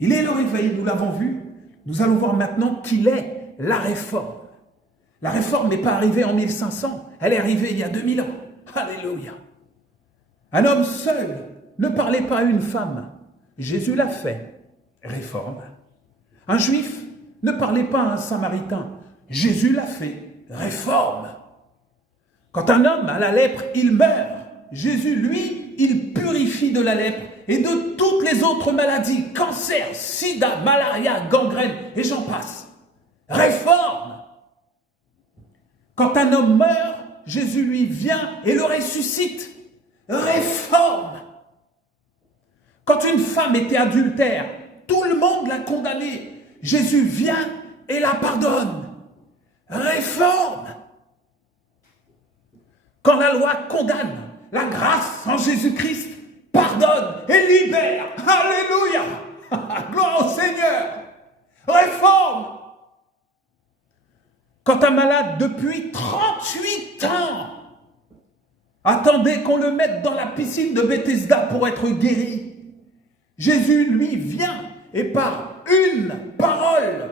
Il est le réveil, nous l'avons vu. Nous allons voir maintenant qu'il est la réforme. La réforme n'est pas arrivée en 1500, elle est arrivée il y a 2000 ans. Alléluia. Un homme seul ne parlait pas à une femme. Jésus l'a fait. Réforme. Un juif ne parlait pas à un samaritain. Jésus l'a fait. Réforme. Quand un homme a la lèpre, il meurt. Jésus, lui, il purifie de la lèpre et de toutes les autres maladies, cancer, sida, malaria, gangrène, et j'en passe. Réforme. Quand un homme meurt, Jésus, lui, vient et le ressuscite. Réforme. Quand une femme était adultère, tout le monde l'a condamnée. Jésus vient et la pardonne. Réforme. Quand la loi condamne, la grâce en Jésus-Christ pardonne et libère. Alléluia. Gloire au Seigneur. Réforme. Quand un malade depuis 38 ans attendait qu'on le mette dans la piscine de Bethesda pour être guéri, Jésus, lui, vient et par une parole,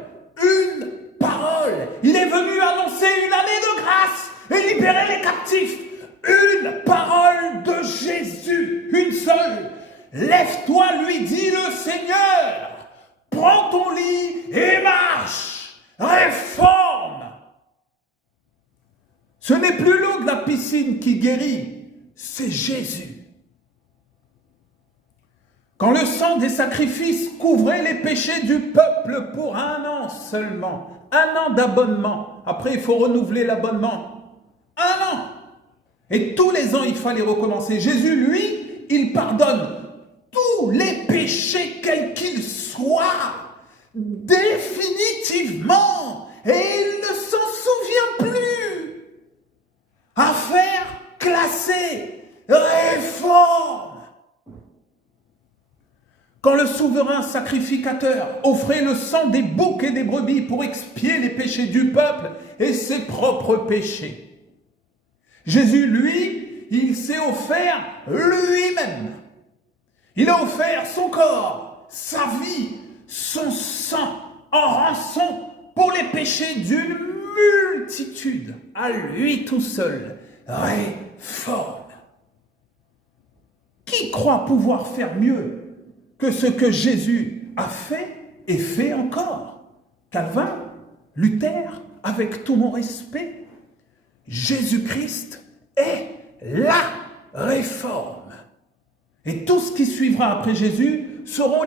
il est venu annoncer une année de grâce et libérer les captifs. Une parole de Jésus, une seule. Lève-toi, lui dit le Seigneur. Prends ton lit et marche. Réforme. Ce n'est plus l'eau de la piscine qui guérit, c'est Jésus. Quand le sang des sacrifices couvrait les péchés du peuple pour 1 an seulement, 1 an d'abonnement, après il faut renouveler l'abonnement, 1 an. Et tous les ans, il fallait recommencer. Jésus, lui, il pardonne tous les péchés, quels qu'ils soient, définitivement. Et il ne s'en souvient plus. Affaire classée, réforme. Quand le souverain sacrificateur offrait le sang des boucs et des brebis pour expier les péchés du peuple et ses propres péchés, Jésus, lui, il s'est offert lui-même. Il a offert son corps, sa vie, son sang en rançon pour les péchés d'une multitude. À lui tout seul, réforme. Qui croit pouvoir faire mieux que ce que Jésus a fait et fait encore? Calvin, Luther, avec tout mon respect, Jésus-Christ est la réforme. Et tout ce qui suivra après Jésus seront